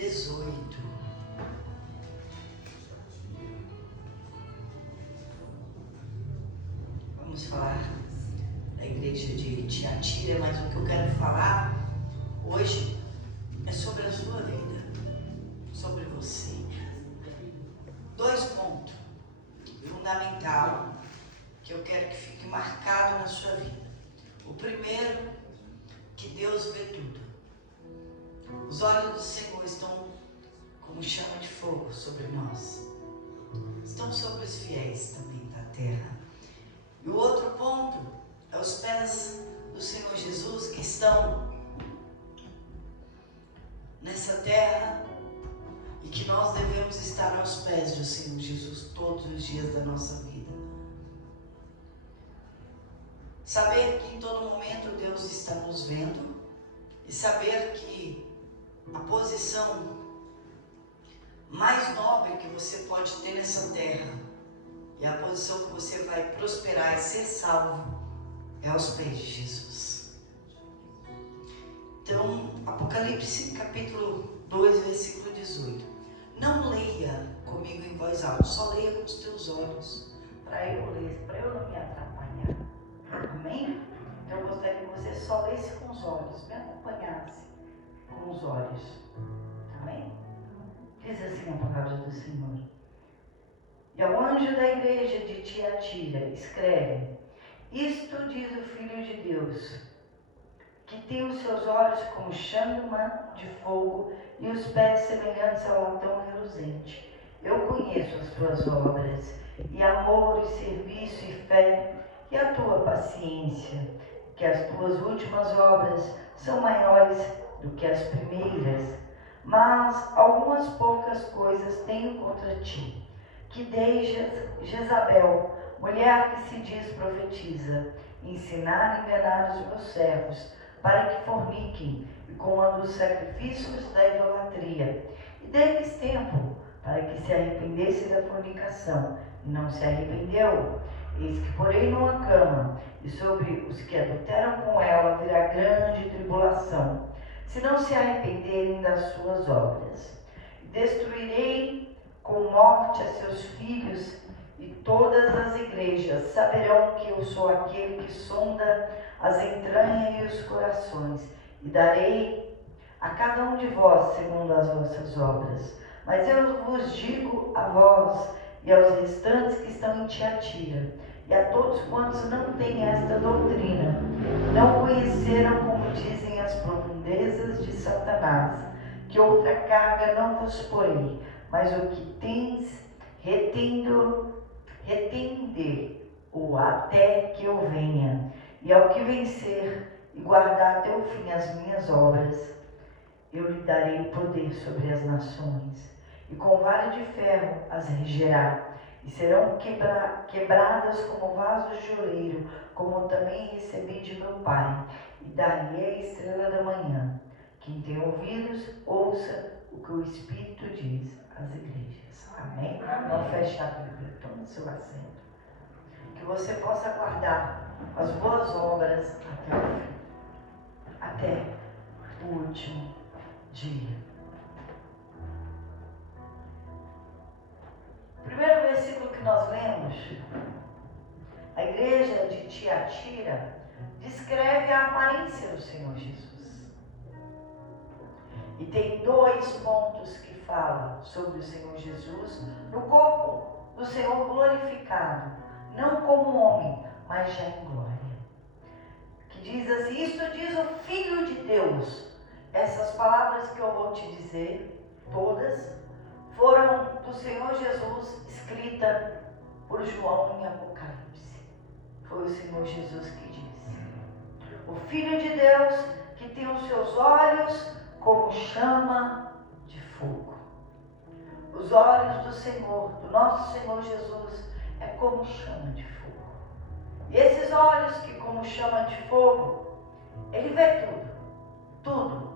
18. Vamos falar da igreja de Tiatira, mas o que eu quero falar hoje é sobre a sua vida, sobre você. 2 pontos fundamentais que eu quero que fique marcado na sua vida. O primeiro, que Deus vê tudo. Os olhos do Senhor estão como chama de fogo sobre nós. Estão sobre os fiéis também da terra. E o outro ponto é os pés do Senhor Jesus que estão nessa terra e que nós devemos estar aos pés do Senhor Jesus todos os dias da nossa vida. Saber que em todo momento Deus está nos vendo e saber que a posição mais nobre que você pode ter nessa terra e a posição que você vai prosperar e ser salvo é aos pés de Jesus. Então, Apocalipse capítulo 2, versículo 18. Não leia comigo em voz alta, só leia com os teus olhos, para eu ler, para eu não me atrapalhar. Amém? Então eu gostaria que você só lesse com os olhos, me acompanhasse com os olhos. Amém? Diz assim a palavra do Senhor. E ao anjo da igreja de Tiatira escreve: isto diz o Filho de Deus, que tem os seus olhos como chama de fogo e os pés semelhantes ao latão reluzente. Eu conheço as tuas obras, e amor, e serviço, e fé, e a tua paciência, que as tuas últimas obras são maiores do que as primeiras. Mas algumas poucas coisas tenho contra ti, que deixas Jezabel, mulher que se diz profetiza, ensinar e enganar os meus servos, para que forniquem e comam dos sacrifícios da idolatria. E dei-lhes tempo para que se arrependesse da fornicação, e não se arrependeu. Eis que porei numa cama, e sobre os que adulteram com ela virá grande tribulação, se não se arrependerem das suas obras. Destruirei com morte a seus filhos, e todas as igrejas saberão que eu sou aquele que sonda as entranhas e os corações, e darei a cada um de vós segundo as vossas obras. Mas eu vos digo a vós e aos restantes que estão em Tiatira, e a todos quantos não têm esta doutrina, não conheceram, como dizem, as profundezas de Satanás, que outra carga não vos porei, mas o que tens retende-o até que eu venha. E ao que vencer e guardar até o fim as minhas obras, eu lhe darei poder sobre as nações, e com vara de ferro as regerá, e serão quebradas como vasos de oleiro, como também recebi de meu Pai, e dar-lhe a estrela da manhã. Quem tem ouvidos, ouça o que o Espírito diz às igrejas. Amém? Não feche a Bíblia, tome seu assento. Que você possa guardar as boas obras até o fim, até o último dia. O primeiro versículo que nós lemos, a igreja de Tiatira descreve a aparência do Senhor Jesus. E tem 2 pontos que falam sobre o Senhor Jesus no corpo do Senhor glorificado, não como homem, mas já em glória. Que diz assim: isto diz o Filho de Deus. Essas palavras que eu vou te dizer, todas, foram do Senhor Jesus, escrita por João em Apocalipse. Foi o Senhor Jesus que disse. O Filho de Deus, que tem os seus olhos como chama de fogo. Os olhos do Senhor, do nosso Senhor Jesus, é como chama de fogo. E esses olhos que como chama de fogo, Ele vê tudo, tudo.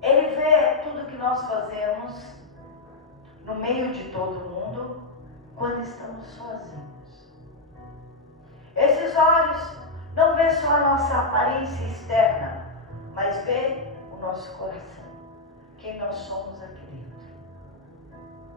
Ele vê tudo que nós fazemos no meio de todo mundo, quando estamos sozinhos. Esses olhos não vê só a nossa aparência externa, mas vê o nosso coração. quem nós somos aqui dentro.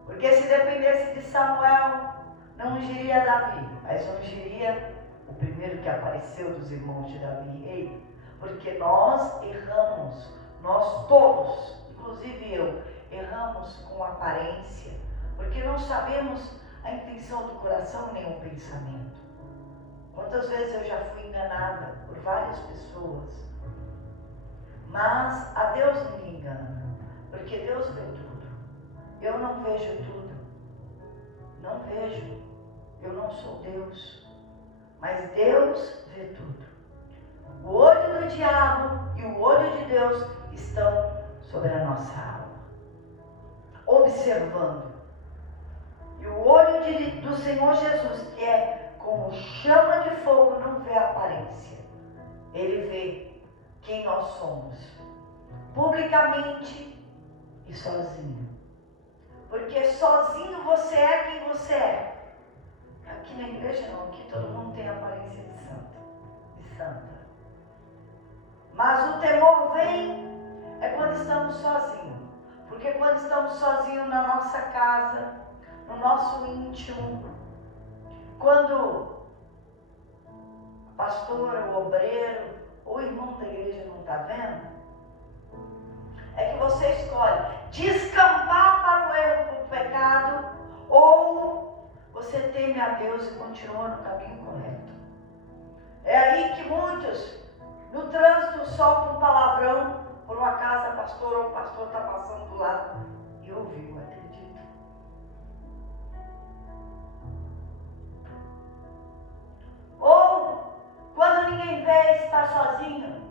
Porque se dependesse de Samuel, não ungiria Davi, mas ungiria o primeiro que apareceu dos irmãos de Davi, rei. Porque nós erramos, nós todos, inclusive eu, erramos com aparência, porque não sabemos a intenção do coração nem o pensamento. Quantas vezes eu já fui enganada por várias pessoas, mas a Deus ninguém engana, porque Deus vê tudo. Eu não vejo tudo, não vejo, eu não sou Deus, mas Deus vê tudo. O olho do diabo e o olho de Deus estão sobre a nossa alma, observando. E o olho do Senhor Jesus, que é como chama de fogo, não vê a aparência. Ele vê quem nós somos, publicamente e sozinho. Porque sozinho você é quem você é. Aqui na igreja não, aqui todo mundo tem aparência de santo, de santa. Mas o temor vem quando estamos sozinhos. Porque quando estamos sozinhos na nossa casa, no nosso íntimo, quando o pastor, o obreiro, ou o irmão da igreja não está vendo, é que você escolhe descambar para o erro, para o pecado, ou você teme a Deus e continua no caminho correto. É aí que muitos, no trânsito, soltam um palavrão. Por um acaso a pastora ou o pastor está passando do lado e ouviu, acredito. Ou quando ninguém vê, está sozinho,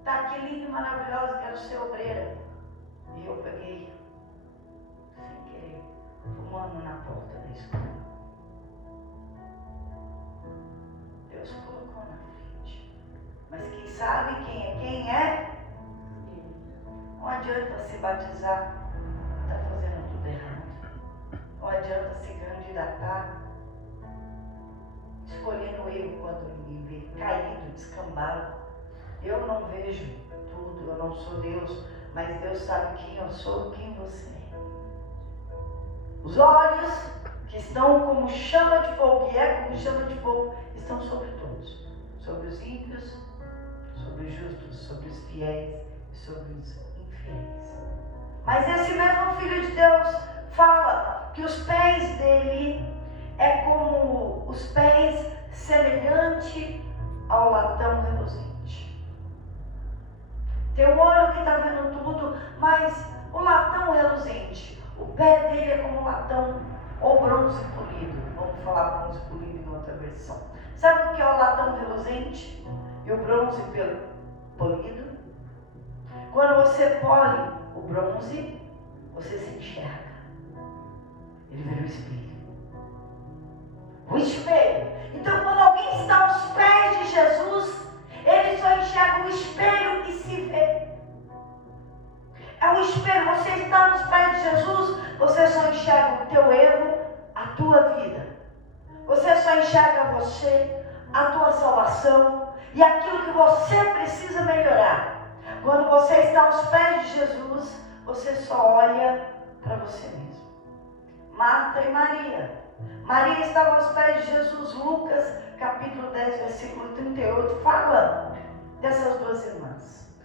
está aqui lindo e maravilhoso, quero ser obreira. E eu peguei, sem querer, fumando na porta da escola. Deus colocou na frente. Mas quem sabe quem é? Não adianta se batizar, está fazendo tudo errado. Não adianta se candidatar, escolhendo o erro quando ninguém vê, caído, descambado. Eu não vejo tudo, eu não sou Deus, mas Deus sabe quem eu sou, quem você é. Os olhos que estão como chama de fogo, que é como chama de fogo, estão sobre todos. Sobre os ímpios, sobre os justos, sobre os fiéis e sobre os infiéis. Mas esse mesmo Filho de Deus fala que os pés dele é como os pés semelhante ao latão reluzente. Tem um olho que está vendo tudo, mas o latão reluzente, o pé dele é como latão ou bronze polido. Vamos falar bronze polido em outra versão. Sabe o que é o latão reluzente e o bronze polido? Quando você pole o bronze, você se enxerga. Ele vira o espelho. O espelho. Então, quando alguém está aos pés de Jesus, ele só enxerga o espelho e se vê. É o espelho. Você está nos pés de Jesus, você só enxerga o teu erro, a tua vida. Você só enxerga você, a tua salvação e aquilo que você precisa melhorar. Quando você está aos pés de Jesus, você só olha para você mesmo. Marta e Maria. Maria estava aos pés de Jesus. Lucas, capítulo 10, versículo 38, fala dessas duas irmãs.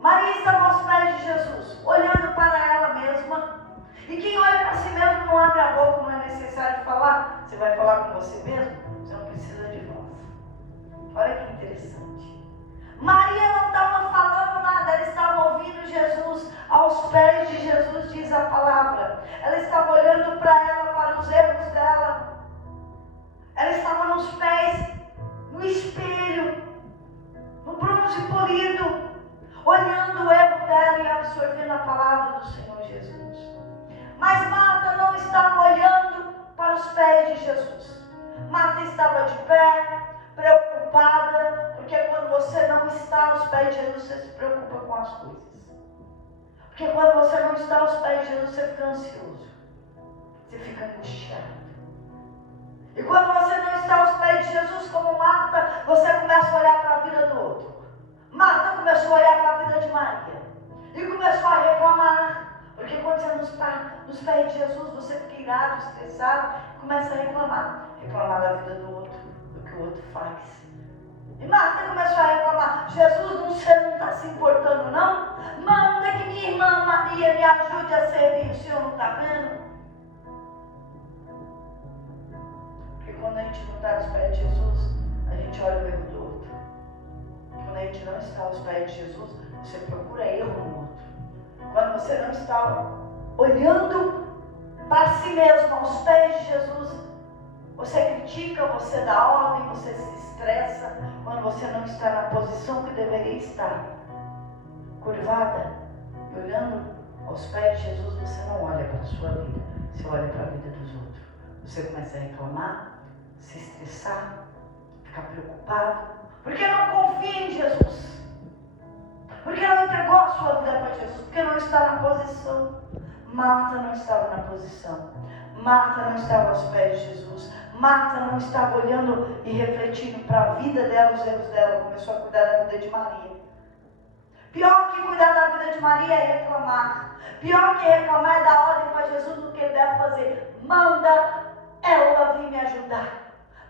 Maria estava aos pés de Jesus, olhando para ela mesma. E quem olha para si mesmo não abre a boca, não é necessário falar. Você vai falar com você mesmo? Você não precisa de voz. Olha que interessante. Maria não estava falando nada, ela estava ouvindo Jesus. Aos pés de Jesus, diz a palavra. Ela estava olhando para ela, para os erros dela. Ela estava nos pés, no espelho, no bronze polido, olhando o erro dela e absorvendo a palavra do Senhor Jesus. Mas Marta não estava olhando para os pés de Jesus. Marta estava de pé, preocupada, porque quando você não está aos pés de Jesus, você se preocupa com as coisas. Porque quando você não está aos pés de Jesus, você fica ansioso, você fica angustiado. E quando você não está aos pés de Jesus, como Marta, você começa a olhar para a vida do outro. Marta começou a olhar para a vida de Maria e começou a reclamar. não está nos pés de Jesus, você fica irado, estressado, começa a reclamar da vida do outro, do que o outro faz. E Marta começou a reclamar: Jesus, você não está se importando não? Manda que minha irmã Maria me ajude a servir, o senhor não está vendo? Porque quando a gente não está nos pés de Jesus, a gente olha o erro do outro. Quando a gente não está aos pés de Jesus, você procura erro no outro. Quando você não está olhando para si mesmo, aos pés de Jesus, você critica, você dá ordem, você se estressa, quando você não está na posição que deveria estar. Curvada e olhando aos pés de Jesus, você não olha para a sua vida, você olha para a vida dos outros. Você começa a reclamar, se estressar, ficar preocupado, porque não confia em Jesus. Porque não entregou a sua vida para Jesus, porque não está na posição. Marta não estava na posição. Marta não estava aos pés de Jesus. Marta não estava olhando e refletindo para a vida dela, os erros dela. Começou a cuidar da vida de Maria. Pior que cuidar da vida de Maria é reclamar. Pior que reclamar é dar ordem para Jesus do que ele deve fazer. Manda ela vir me ajudar.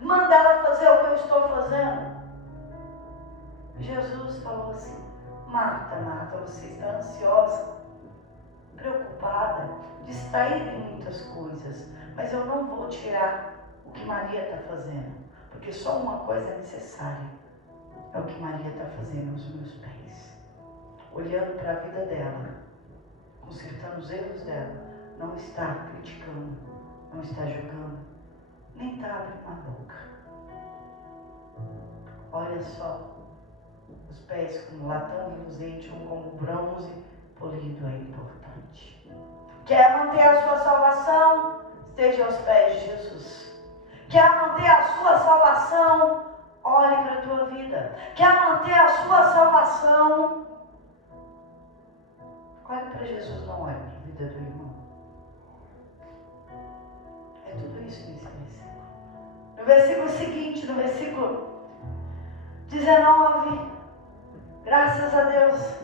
Manda ela fazer o que eu estou fazendo. Jesus falou assim: Marta, Marta, você está ansiosa, preocupada, distraída em muitas coisas, mas eu não vou tirar o que Maria está fazendo, porque só uma coisa é necessária, é o que Maria está fazendo aos meus pés, olhando para a vida dela, consertando os erros dela, não está criticando, não está julgando, nem está abrindo a boca. Olha só, os pés como latão reluzente ou como bronze polido é importante. Quer manter a sua salvação? Esteja aos pés de Jesus. Quer manter a sua salvação? Olhe para a tua vida. Quer manter a sua salvação? Olhe para Jesus, não olhe para a vida do irmão. É tudo isso nesse versículo. No versículo seguinte, no versículo 19, graças a Deus,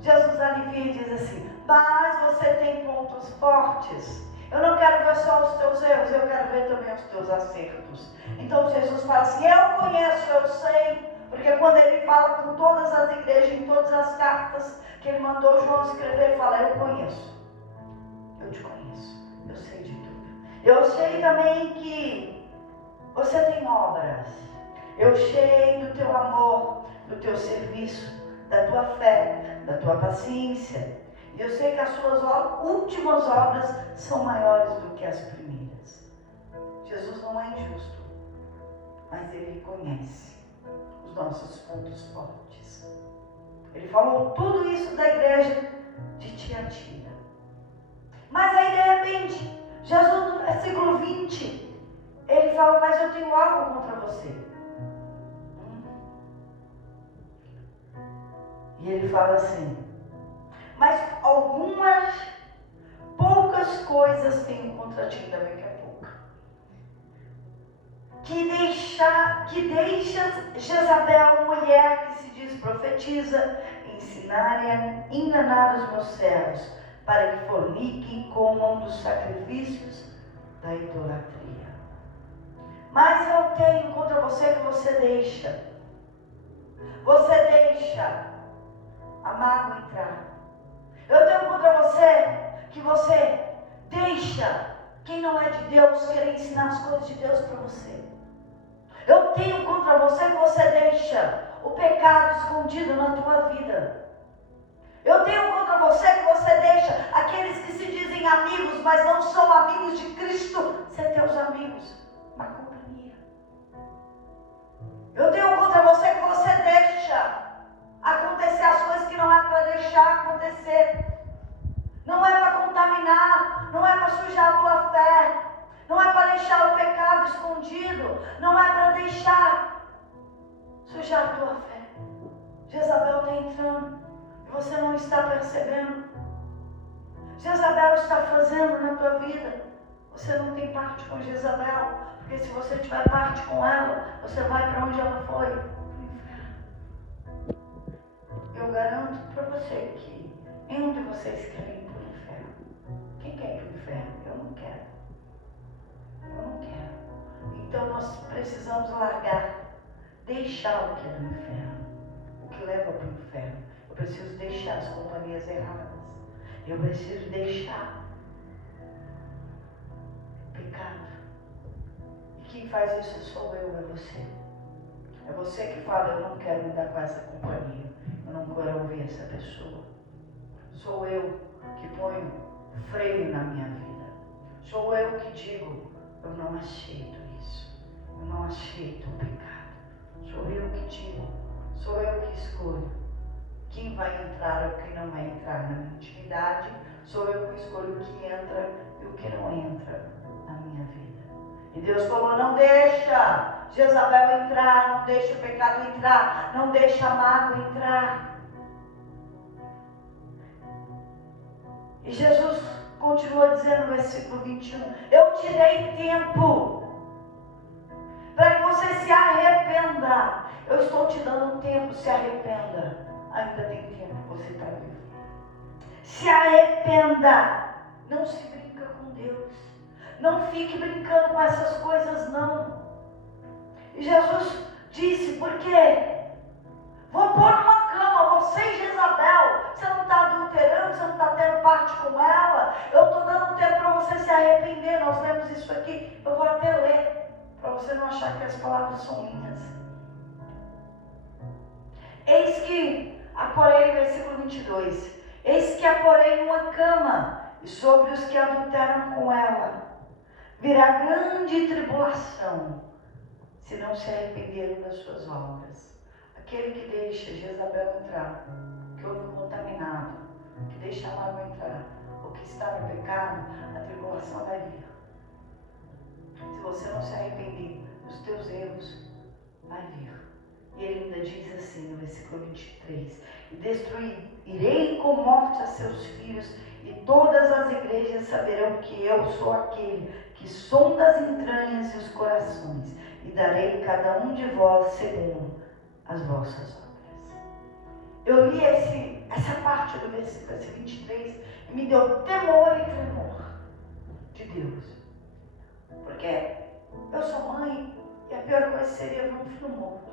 Jesus alivia e diz assim: mas você tem pontos fortes. Eu não quero ver só os teus erros, eu quero ver também os teus acertos. Então Jesus fala assim: eu conheço, eu sei, porque quando ele fala com todas as igrejas, em todas as cartas que ele mandou João escrever, ele fala: eu conheço, eu te conheço, eu sei de tudo. Eu sei também que você tem obras, eu sei do teu amor, do teu serviço, da tua fé, da tua paciência. E eu sei que as suas últimas obras são maiores do que as primeiras. Jesus não é injusto, mas ele conhece os nossos pontos fortes. Ele falou tudo isso da igreja de Tiatira. Mas aí de repente, Jesus no versículo 20, ele fala: mas eu tenho algo contra você. E ele fala assim: mas algumas poucas coisas tenho contra ti, ainda bem que é pouca. Que deixas Jezabel, mulher que se diz profetiza, enganar os meus servos, para que forniquem e comam dos sacrifícios da idolatria. Mas eu tenho contra você que você deixa a mágoa entrar. Eu tenho contra você que você deixa quem não é de Deus querer ensinar as coisas de Deus para você. Eu tenho contra você que você deixa o pecado escondido na tua vida. Eu tenho contra você que você deixa aqueles que se dizem amigos, mas não são amigos de Cristo, ser teus amigos na companhia. Eu tenho contra você que você deixa acontecer as coisas que não é para deixar acontecer. Não é para contaminar, não é para sujar a tua fé, não é para deixar o pecado escondido, não é para deixar sujar a tua fé. Jezabel está entrando e você não está percebendo. Jezabel está fazendo na tua vida. Você não tem parte com Jezabel, porque se você tiver parte com ela, você vai para onde ela foi, para o inferno. Eu garanto para você que nenhum de vocês quer ir para o inferno. Quem precisamos largar, deixar o que é do inferno, o que leva para o inferno. Eu preciso deixar as companhias erradas. Eu preciso deixar o pecado. E quem faz isso sou eu, é você. É você que fala, eu não quero lidar com essa companhia. Eu não quero ouvir essa pessoa. Sou eu que ponho freio na minha vida. Sou eu que digo, eu não aceito isso. Eu não aceito o pecado. Sou eu que digo, sou eu que escolho quem vai entrar ou quem não vai entrar na minha intimidade. Sou eu que escolho o que entra e o que não entra na minha vida. E Deus falou, não deixa Jezabel entrar, não deixa o pecado entrar, não deixa a mágoa entrar. E Jesus continua dizendo no versículo 21, eu te dei tempo para que você se arrependa. Eu estou te dando tempo, se arrependa. Ainda tem tempo, você está vivo. Se arrependa. Não se brinca com Deus. Não fique brincando com essas coisas, não. E Jesus disse, por quê? Vou pôr numa cama, você e Jezabel. Você não está adulterando, você não está tendo parte com ela. Eu estou dando tempo para você se arrepender. Nós lemos isso aqui, eu vou até ler, para você não achar que as palavras são minhas. Eis que aporei, versículo 22. Eis que aporei numa cama, e sobre os que adulteram com ela virá grande tribulação, se não se arrependeram das suas obras. Aquele que deixa Jezabel entrar, que houve contaminado, que deixa a mágoa entrar, ou que está no pecado, a tribulação vai vir. Se você não se arrepender dos teus erros, vai vir. E ele ainda diz assim no versículo 23, e destruirei com morte a seus filhos, e todas as igrejas saberão que eu sou aquele que sonda as entranhas e os corações, e darei cada um de vós segundo as vossas obras. Eu li essa parte do versículo 23 e me deu temor e tremor de Deus. Porque eu sou mãe e a pior coisa seria ver um filho morto.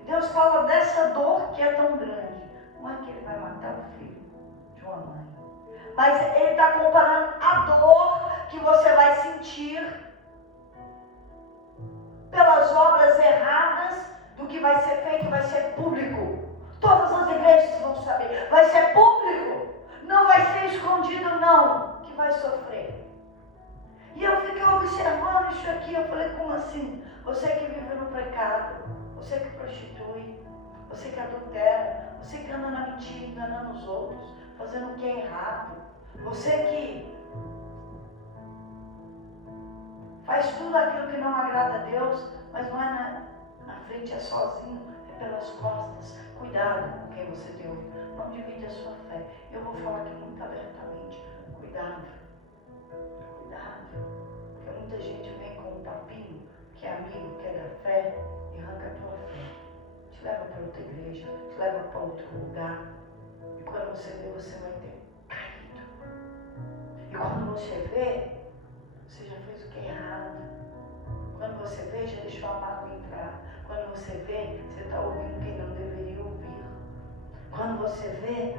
E Deus fala dessa dor que é tão grande. Não é que ele vai matar o filho de uma mãe, mas ele está comparando a dor que você vai sentir pelas obras erradas, do que vai ser feito, vai ser público. Todas as igrejas vão saber, vai ser público, não vai ser escondido não, que vai sofrer. E eu fiquei observando isso aqui, eu falei, como assim? Você que vive no pecado, você que prostitui, você que adultera, você que anda na mentira, enganando os outros, fazendo o que é errado, você que faz tudo aquilo que não agrada a Deus, mas não é na frente, é sozinho, é pelas costas. Cuidado com quem você tem ouvido. Não divide a sua fé. Eu vou falar aqui muito abertamente. Cuidado. Cuidado. Porque muita gente vem com um papinho, que é amigo, que é da fé, e arranca a tua fé. Te leva para outra igreja, te leva para outro lugar. E quando você vê, você vai ter caído. E quando você vê, você já fez o que é errado. Quando você vê, já deixou a mágoa entrar. Quando você vê, você está ouvindo quem não deveria ouvir. Quando você vê,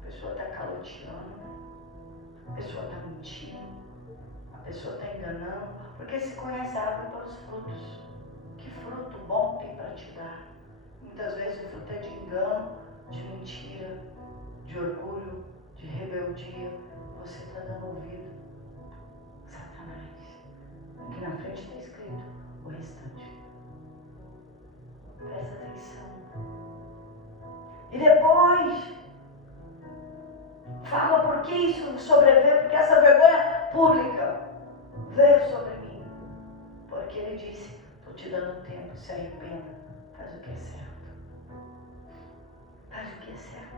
a pessoa está caloteando, a pessoa está mentindo, a pessoa está enganando, porque se conhece a árvore pelos frutos. Que fruto bom tem para te dar? Muitas vezes o fruto é de engano, de mentira, de orgulho, de rebeldia. Você está dando ouvido a Satanás. Aqui na frente está escrito o restante. Presta atenção. E depois fala por que isso sobreveio, porque essa vergonha pública veio sobre mim. Porque ele disse, estou te dando tempo, se arrependa, faz o que é certo. Faz o que é certo.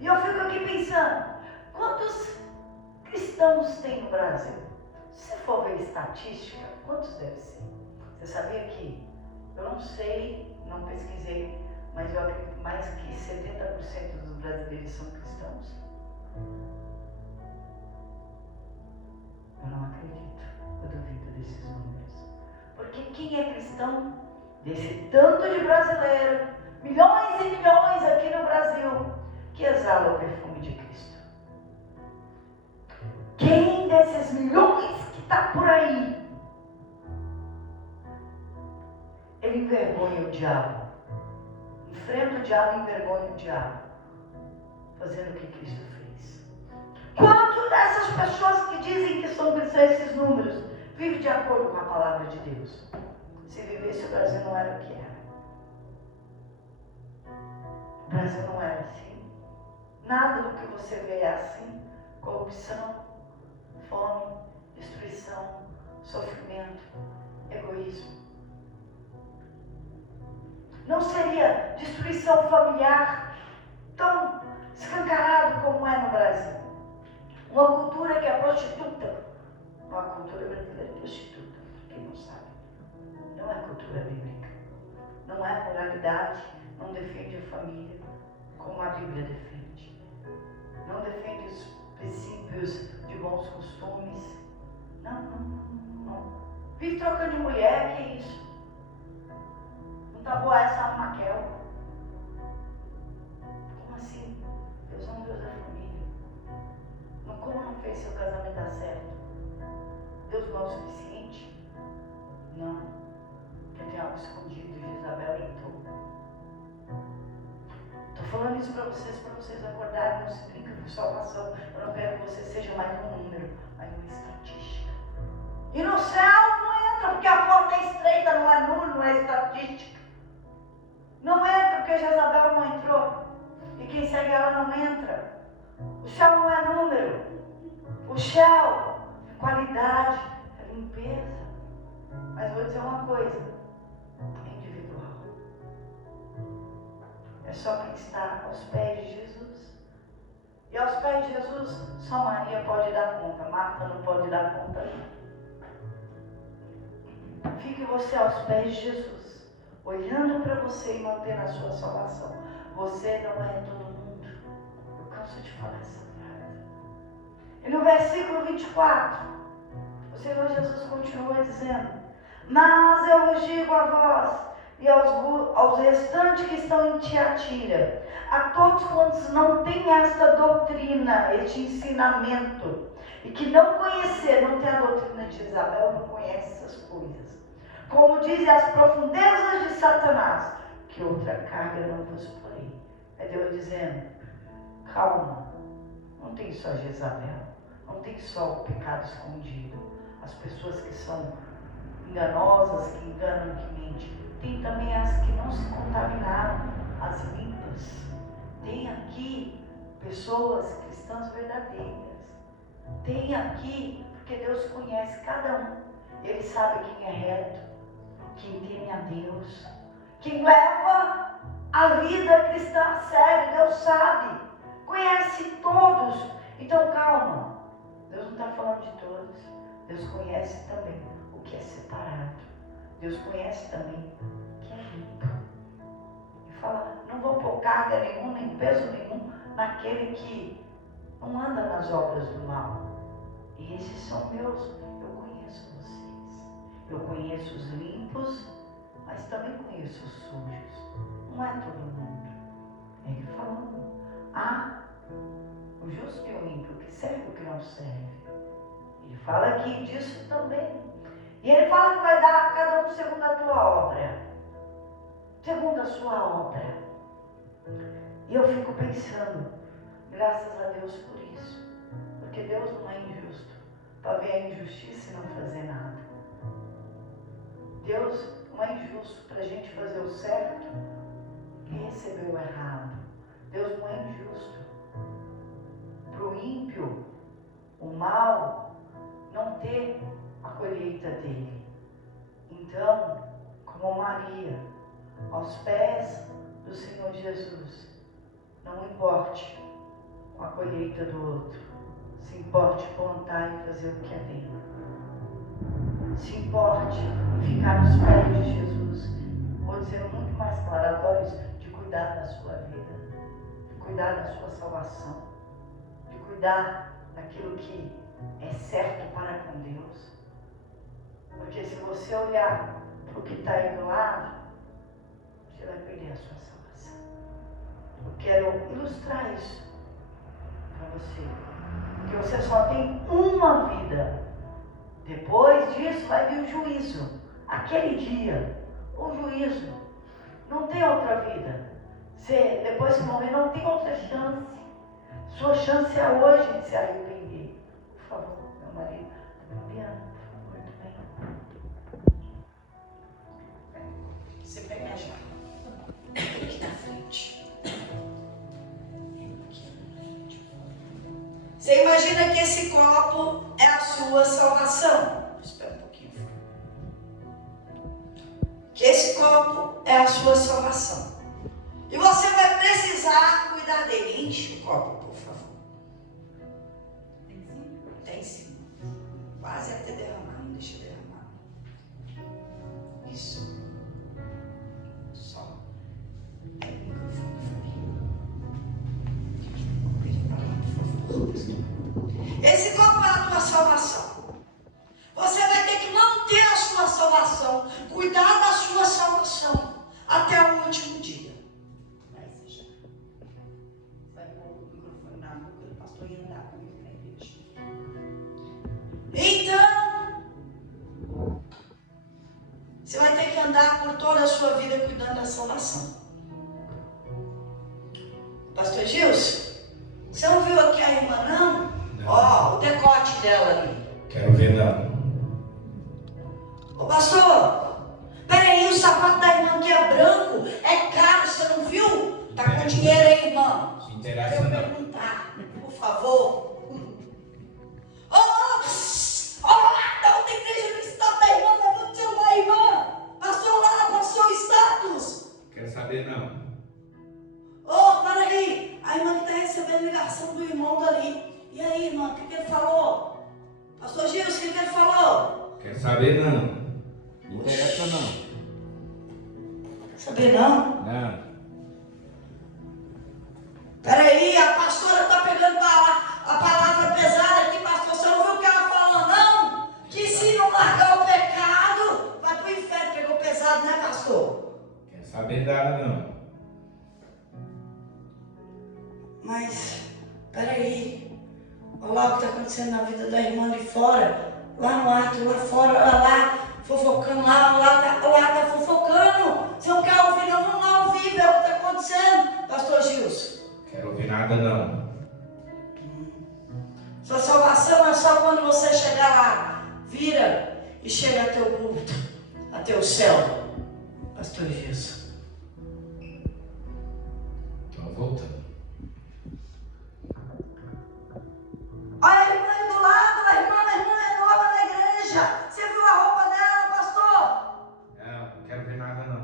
E eu fico aqui pensando, quantos cristãos tem no Brasil? Se você for ver estatística, quantos deve ser? Você sabia que, eu não sei, não pesquisei, mas eu acredito que mais que 70% dos brasileiros são cristãos? Eu não acredito, eu duvido desses números. Porque quem é cristão, desse tanto de brasileiro, milhões e milhões aqui no Brasil, que exala o perfume de Cristo? Quem desses milhões que está por aí, ele envergonha o diabo, enfrenta o diabo e envergonha o diabo, fazendo o que Cristo fez? Quanto dessas pessoas que dizem que são cristãs, esses números, vive de acordo com a palavra de Deus? Se vivesse, o Brasil não era o que era. O Brasil não era assim. Nada do que você vê é assim. Corrupção, fome, destruição, sofrimento, egoísmo. Não seria destruição familiar tão escancarado como é no Brasil. Uma cultura que é prostituta. Uma cultura brasileira prostituta, quem não sabe. Não é cultura bíblica. Não é moralidade, não defende a família como a Bíblia defende. Não defende os princípios de bons costumes. Não. Vive trocando de mulher, que isso? Não tá boa essa Raquel? Como assim? Deus é um Deus da família. Como não fez seu casamento dar certo? Deus não é o suficiente? Não. Porque tem algo escondido de Isabel e então. Estou falando isso para vocês acordarem. Não se brinca com salvação. Eu não quero que você seja mais um número, mas uma estatística. E no céu não entra porque a porta é estreita, não é número, não é estatística. Não entra porque Jezabel não entrou. E quem segue ela não entra. O céu não é número. O céu é qualidade, é limpeza. Mas vou dizer uma coisa. É individual. É só quem está aos pés de Jesus. E aos pés de Jesus, só Maria pode dar conta. Marta não pode dar conta. Fique você aos pés de Jesus, olhando para você e mantendo a sua salvação. Você não é todo mundo. Eu canso de falar essa frase. E no versículo 24, o Senhor Jesus continua dizendo: mas eu vos digo a vós e aos restantes que estão em Tiatira, a todos quantos não têm esta doutrina, este ensinamento, e que não conhecer, não tem a doutrina de Isabel, não conhece essas coisas. Como dizem as profundezas de Satanás, que outra carga não vos porei. É Deus dizendo: calma, não tem só Jezabel, não tem só o pecado escondido, as pessoas que são enganosas, que enganam, que mentem. Tem também as que não se contaminaram, as limpas. Tem aqui pessoas cristãs verdadeiras. Tem aqui, porque Deus conhece cada um. Ele sabe quem é reto, quem teme a Deus, quem leva a vida cristã a sério. Deus sabe, conhece todos. Então calma, Deus não está falando de todos. Deus conhece também o que é separado. Deus conhece também o que é limpo. E fala: não vou pôr carga nenhuma, nem peso nenhum naquele que não anda nas obras do mal. E esses são meus. Eu conheço vocês. Eu conheço os limpos, mas também conheço os sujos. Não é todo mundo. É Ele falando: o justo e o ímpio, que serve o que não serve. Ele fala aqui disso também. E ele fala que vai dar a cada um segundo a tua obra. Segundo a sua obra. E eu fico pensando, graças a Deus por isso. Porque Deus não é injusto para ver a injustiça e não fazer nada. Deus não é injusto para a gente fazer o certo e receber o errado. Deus não é injusto para o ímpio, o mal, não ter a colheita dele. Então, como Maria, aos pés do Senhor Jesus, não importe com a colheita do outro, se importe plantar e fazer o que é dele. Se importe em ficar nos pés de Jesus, vou dizer muito mais claratórios, de cuidar da sua vida, de cuidar da sua salvação, de cuidar daquilo que é certo para com Deus. Porque se você olhar para o que está aí do lado, você vai perder a sua salvação. Eu quero ilustrar isso para você. Porque você só tem uma vida. Depois disso vai vir o juízo. Aquele dia, o juízo. Não tem outra vida. Você, depois que morrer, não tem outra chance. Sua chance é hoje de se arrepender. Por favor, meu marido. Piano, muito bem. Você pega a chave. Aqui na frente. Você imagina que esse copo é a sua salvação. Espera um pouquinho. Que esse copo é a sua salvação. E você vai precisar cuidar dele. Enche o copo, por favor. Tem sim. Quase até derramar, não deixa derramar. Isso. Só. É o microfone, Fabinho. Esse copo é a tua salvação. Você vai ter que manter a sua salvação, cuidar da sua salvação até o último dia. Então, você vai ter que andar por toda a sua vida cuidando da salvação. Pastor Gilson, você não viu aqui a irmã, não? Ó, o decote dela ali. Quero ver, não. Ô pastor, peraí, o sapato da irmã que é branco, é caro, você não viu? Tá com dinheiro aí, irmã? Não interessa, Eu não. perguntar, por favor. Da outra igreja no estado da irmã, levanta o celular, irmã. Passou lá, passou o status. Quero saber, não. Peraí, a irmã que está recebendo ligação do irmão dali. E aí, irmã, o que ele falou? Pastor Gilson, o que ele falou? Quero saber, não. Não interessa, não. Saber não? Não. Peraí, a pastora está pegando a palavra pesada aqui, pastor. Você não viu o que ela falou, não? Que se não largar o pecado, vai para o inferno. Pegou pesado, né, pastor? Quero saber nada, não. Mas, peraí. Olha lá o que está acontecendo na vida da irmã ali fora. Lá no ato, lá fora, olha lá, fofocando lá tá fofocando. Você não quer ouvir, não? Vamos lá ouvir, ver o que está acontecendo, pastor Gilson. Quero ouvir nada, não. Sua salvação é só quando você chegar lá, vira e chega até o púlpito, até o céu, pastor Gilson. Estou voltando. Olha a irmã aí do lado, a irmã é nova na igreja. Você viu a roupa dela, pastor? Não quero ver nada, não.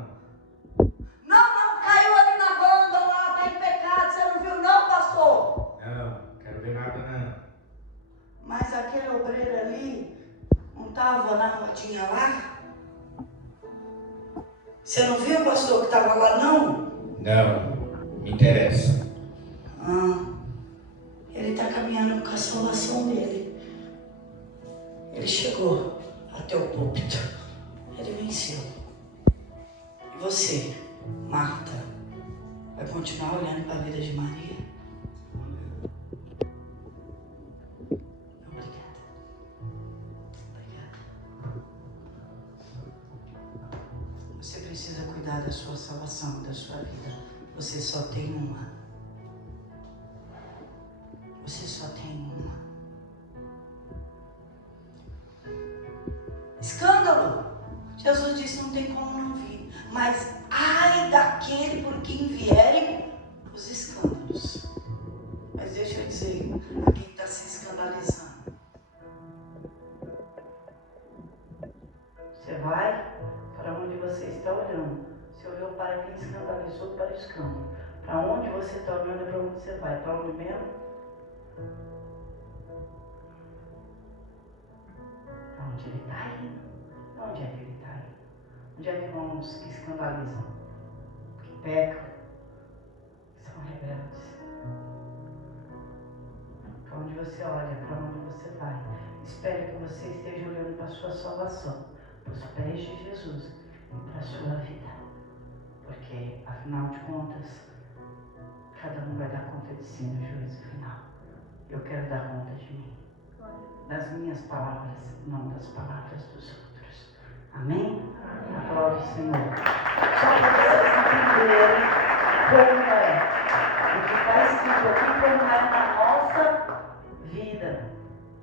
Não, caiu ali na banda lá, tá em pecado. Você não viu não, pastor? Não quero ver nada, não. Mas aquele obreiro ali não estava na rodinha lá? Você não viu, pastor, que estava lá, não? Não, me interessa. Ele está caminhando com a salvação dele. Ele chegou até o púlpito. Ele venceu. E você, Marta, vai continuar olhando para a vida de Maria? Obrigada. Você precisa cuidar da sua salvação, da sua vida. Você só tem uma. Você só tem uma. Escândalo. Jesus disse, não tem como não vir. Mas ai daquele por quem vierem os escândalos. Mas deixa eu dizer, a quem está se escandalizando. Você vai para onde você está olhando. Você olhou para quem escandalizou, para o escândalo. Para onde você está olhando é para onde você vai. Para onde mesmo? Onde ele está indo? Onde é que ele está indo? Onde é que irmãos que escandalizam, que pecam, que são rebeldes? Para onde você olha, para onde você vai. Espero que você esteja olhando para a sua salvação, para os pés de Jesus e para a sua vida. Porque, afinal de contas, cada um vai dar conta de si no juízo final. Eu quero dar conta de mim, das minhas palavras, não das palavras dos outros. Amém? Aplaude o Senhor. Só para vocês entenderem como é. O que está escrito aqui, como é na nossa vida.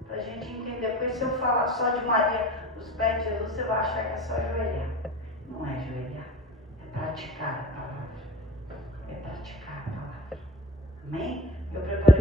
Para a gente entender. Porque se eu falar só de Maria, os pés de Jesus, você vai achar que é só ajoelhar. Não é ajoelhar. É praticar a palavra. É praticar a palavra. Amém? Eu preparei.